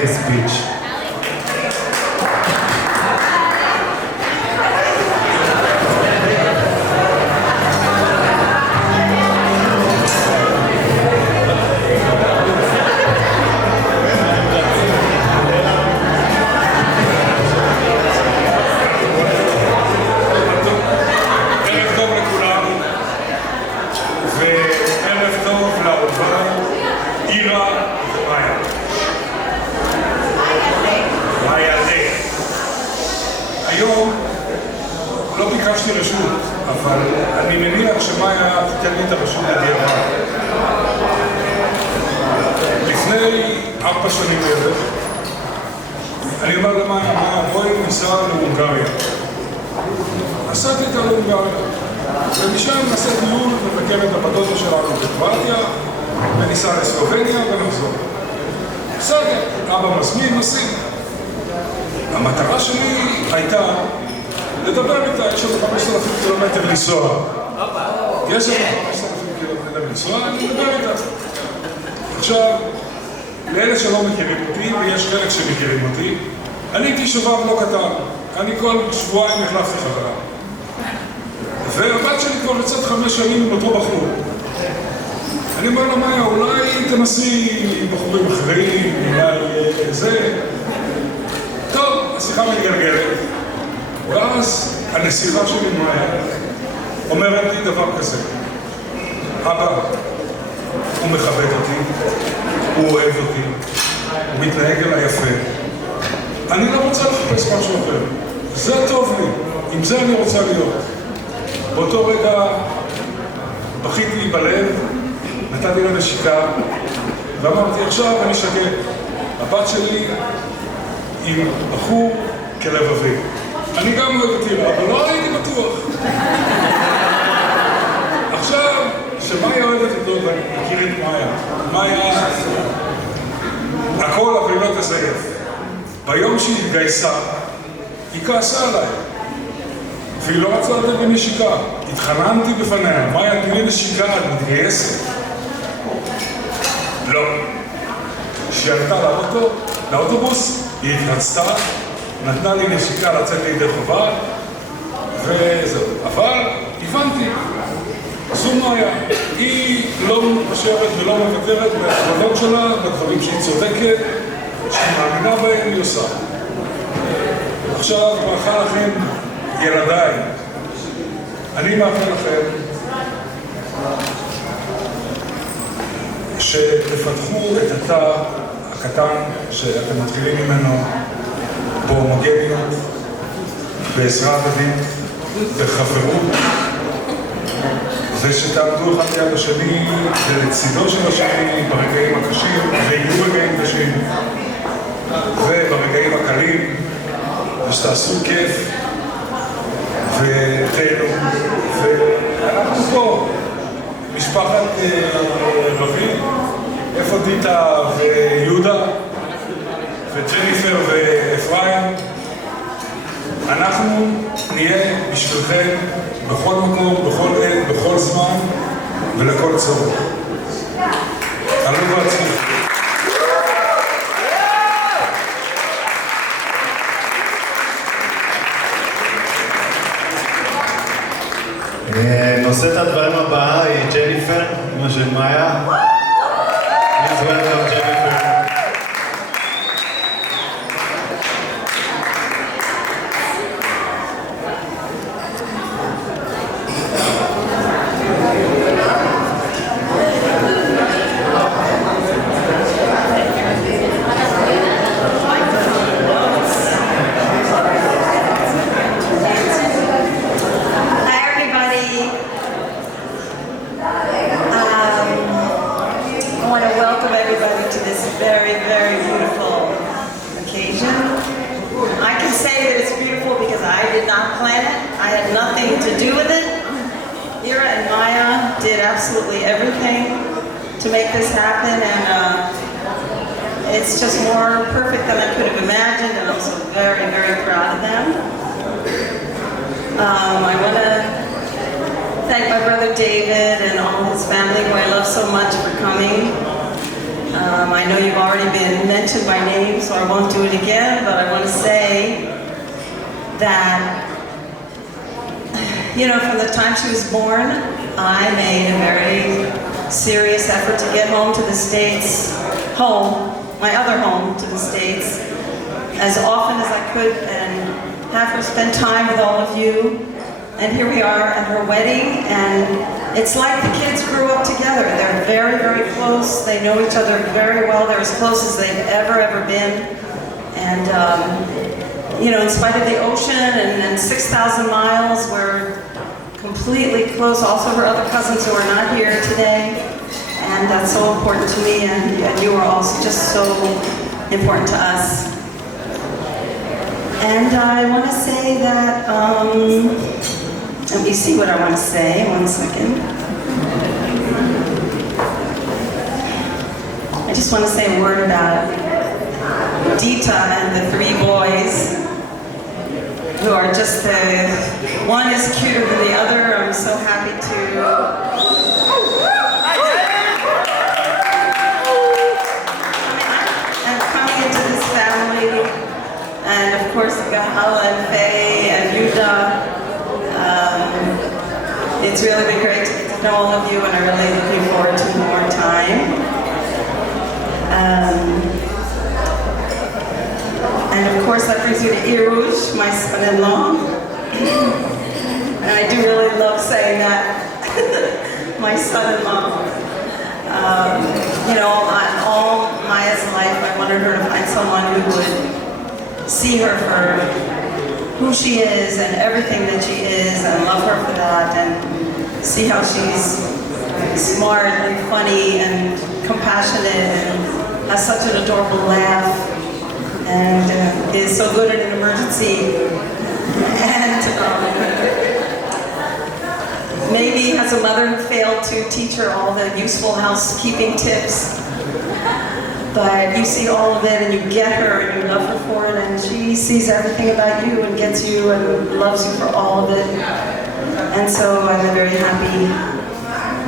take a speech. היום לא ביקשתי רשות, אבל אני מניח שמאיה תיתן לי את הרשות בדיעבד. לפני 4 שנים בערך, אני אומר למאיה, בואי ניסע להונגריה. נסעתי איתה להונגריה, ומשם נעשה דיון ונקם את הבדודה שלנו בקרואטיה, וניסע לסלובניה ונחזור. בסדר, אבא מזמין, נוסעים. המטרה שלי הייתה לדבר איתה, יש לנו 5,000 קילומטר לנסוע. יש לנו 5,000 קילומטר לנסוע, אני מדבר איתה. עכשיו, לאלה שלא מכירים אותי, ויש חלק שמכירים אותי, אני הייתי שובב לא קטן. אני כל שבועיים החלפתי חברה. והבת שלי כבר יוצאת 5 שנים עם אותו בחור. אני אומר לה, מאיה, אולי תנסי בחורים אחרים, אולי זה. טוב, השיחה מתגלגלת, ואז הנסיכה שלי מאיה אומרת לי דבר כזה: אבא, הוא מכבד אותי, הוא אוהב אותי, הוא מתנהג אליי יפה. אני לא רוצה לחפש משהו אחר. זה טוב לי, עם זה אני רוצה להיות. באותו רגע בכיתי בלב, נתתי לה נשיקה, ואמרתי, עכשיו אני שקט. הבת שלי עם בחור כלבבי. אני גם אוהב אותי, אבל לא הייתי בטוח. עכשיו, שמאיה אוהבת אותו, ואני מכיר את מאיה. מאיה, הכל אבל לא תזייף. ביום שהיא התגייסה, היא כעסה עליי. והיא לא רצה לתת לי נשיקה. התחננתי בפניה, מאיה, תני לי נשיקה, את מתגייסת. לא. כשהיא עלתה לאוטובוס, היא התרצתה, נתנה לי נשיקה לצאת לידי חובה, וזהו. אבל הבנתי, זו מאיה, היא לא מתפשרת ולא מוותרת בהחלטות שלה, בדברים שהיא צודקת, שהיא מאמינה בהם, היא עושה. עכשיו, ברכה לכם, ילדיי, אני מאחל לכם שתפתחו את התא הקטן שאתם מתחילים ממנו בהומוגניות, בעזרה הדדית, בחברות, ושתעמדו אחד ליד השני ולצידו של השני ברגעים הקשים, ויהיו רגעים קשים, וברגעים הקלים, ושתעשו כיף ותהנו. ואנחנו פה, משפחת רבים, איפה דיטה ויהודה וג'ניפר ואפרים, אנחנו נהיה בשבילכם בכל מקום, בכל עת, בכל זמן ולכל צורך. עלו והצליחו. נושאת הדברים הבאה היא ג'ניפר, אמא של מאיה. Please welcome Jennifer. Very, very beautiful occasion. I can say that it's beautiful because I did not plan it. I had nothing to do with it. Ira and Maya did absolutely everything to make this happen, and it's just more perfect than I could have imagined, and I'm so very, very proud of them. I want to thank my brother David and all his family, who I love so much, for coming. I know you've already been mentioned by name, so I won't do it again, but I want to say that, you know, from the time she was born, I made a very serious effort to get home to the States, my other home to the States, as often as I could and have her spend time with all of you. And here we are at her wedding, and it's like the kids grew up together. They're very, very close. They know each other very well. They're as close as they've ever been. And, you know, in spite of the ocean and 6,000 miles, we're completely close. Also her other cousins who are not here today. And that's so important to me, and you are also just so important to us. And I want to say that, let me see what I want to say, 1 second. I just want to say a word about Dita and the 3 boys, who are just one is cuter than the other. I'm so happy coming into this family. And of course, Gahal and Faye and Yuda. It's really been great to get to know all of you, and I'm really looking forward to more time. And of course, that brings me to Iruj, my son-in-law. And I do really love saying that, my son-in-law. You know, on all Maya's life, I wanted her to find someone who would see her for who she is and everything that she is, and love her for that, and see how she's smart and funny and compassionate and has such an adorable laugh and is so good in an emergency. And maybe has a mother who failed to teach her all the useful housekeeping tips. But you see all of it and you get her and you love her for it, and she sees everything about you and gets you and loves you for all of it. And so I'm a very happy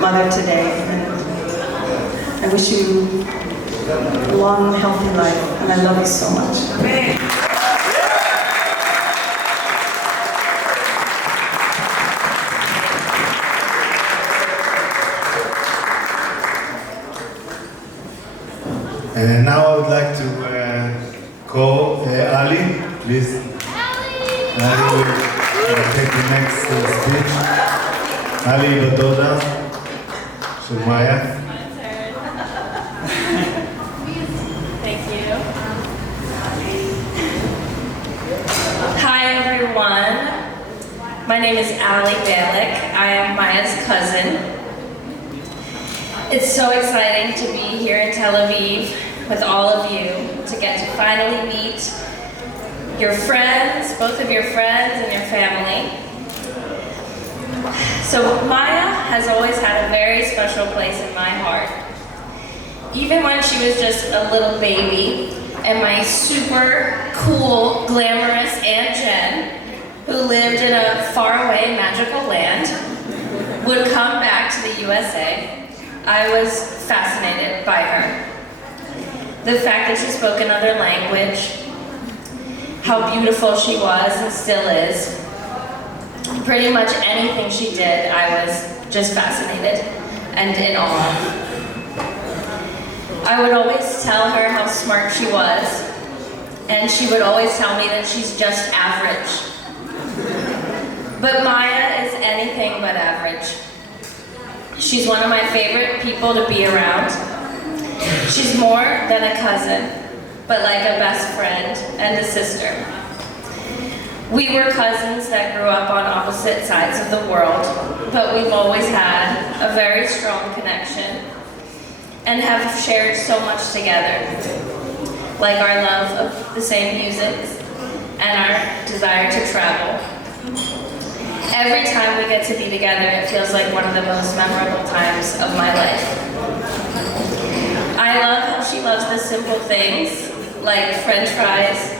mother today, and I wish you a long, healthy life, and I love you so much. And now I would like to call Ali, please. Ali will take the next speech. Ali Batoda, של Maya. Thank you. Hi everyone. My name is Ali Balik. I am Maya's cousin. It's so exciting to be here in Tel Aviv with all of you, to get to finally meet your friends, both of your friends and your family. So Maya has always had a very special place in my heart. Even when she was just a little baby, and my super cool, glamorous Aunt Jen, who lived in a faraway magical land, would come back to the USA, I was fascinated by her. The fact that she spoke another language, how beautiful she was and still is. Pretty much anything she did, I was just fascinated and in awe. I would always tell her how smart she was, and she would always tell me that she's just average. But Maya is anything but average. She's one of my favorite people to be around. She's more than a cousin, but like a best friend and a sister. We were cousins that grew up on opposite sides of the world, but we've always had a very strong connection and have shared so much together, like our love of the same music and our desire to travel. Every time we get to be together, it feels like one of the most memorable times of my life. I love how she loves the simple things, like French fries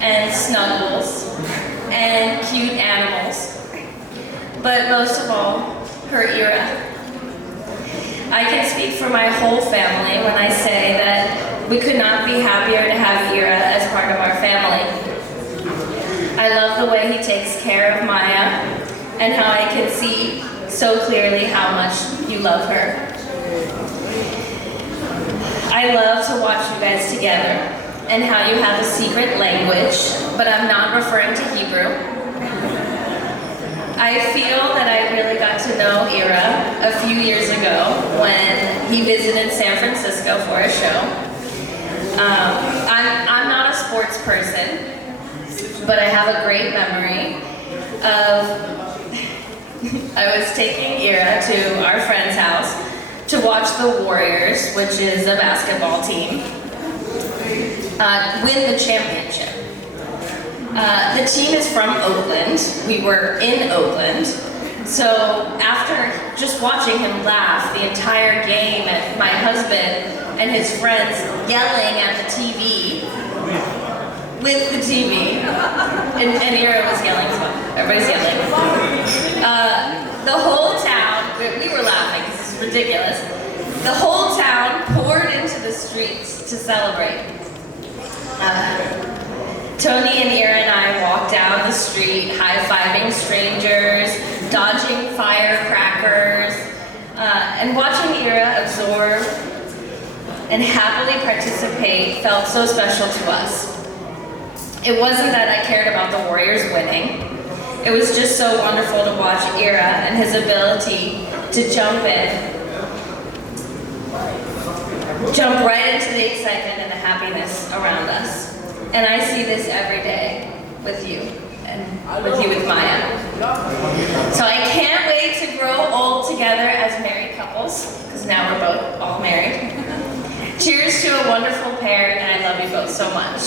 and snuggles and cute animals, but most of all, her Ira. I can speak for my whole family when I say that we could not be happier to have Ira as part of our family. I love the way he takes care of Maya and how I can see so clearly how much you love her. I love to watch you guys together and how you have a secret language, but I'm not referring to Hebrew. I feel that I really got to know Ira a few years ago when he visited San Francisco for a show. I'm not a sports person, but I have a great memory of I was taking Ira to our friend's house to watch the Warriors, which is a basketball team, win the championship. The team is from Oakland. We were in Oakland. So after just watching him laugh the entire game at my husband and his friends yelling at the TV, with the TV, and Ira was yelling as well. Everybody's yelling. The whole town, we were laughing because it's ridiculous. The whole town poured into the streets to celebrate. Tony and Ira and I walked down the street, high-fiving strangers, dodging firecrackers, and watching Ira absorb and happily participate felt so special to us. It wasn't that I cared about the Warriors winning. It was just so wonderful to watch Ira and his ability to jump right into the excitement and the happiness around us. And I see this every day with you, and with Maya. So I can't wait to grow old together as married couples, because now we're both all married. Cheers to a wonderful pair, and I love you both so much.